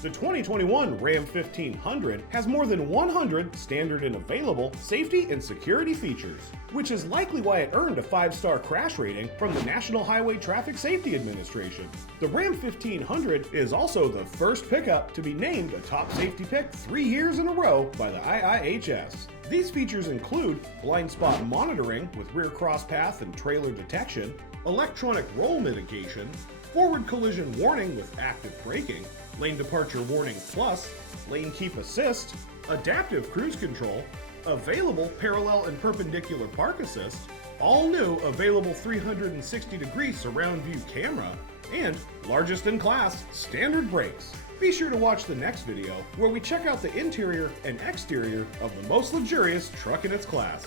The 2021 Ram 1500 has more than 100 standard and available safety and security features, which is likely why it earned a 5-star crash rating from the National Highway Traffic Safety Administration. The Ram 1500 is also the first pickup to be named a top safety pick 3 years in a row by the IIHS. These features include blind spot monitoring with rear cross path and trailer detection, electronic roll mitigation, forward collision warning with active braking, lane departure warning plus, lane keep assist, adaptive cruise control, available parallel and perpendicular park assist, all new available 360-degree surround view camera, and largest in class standard brakes. Be sure to watch the next video where we check out the interior and exterior of the most luxurious truck in its class.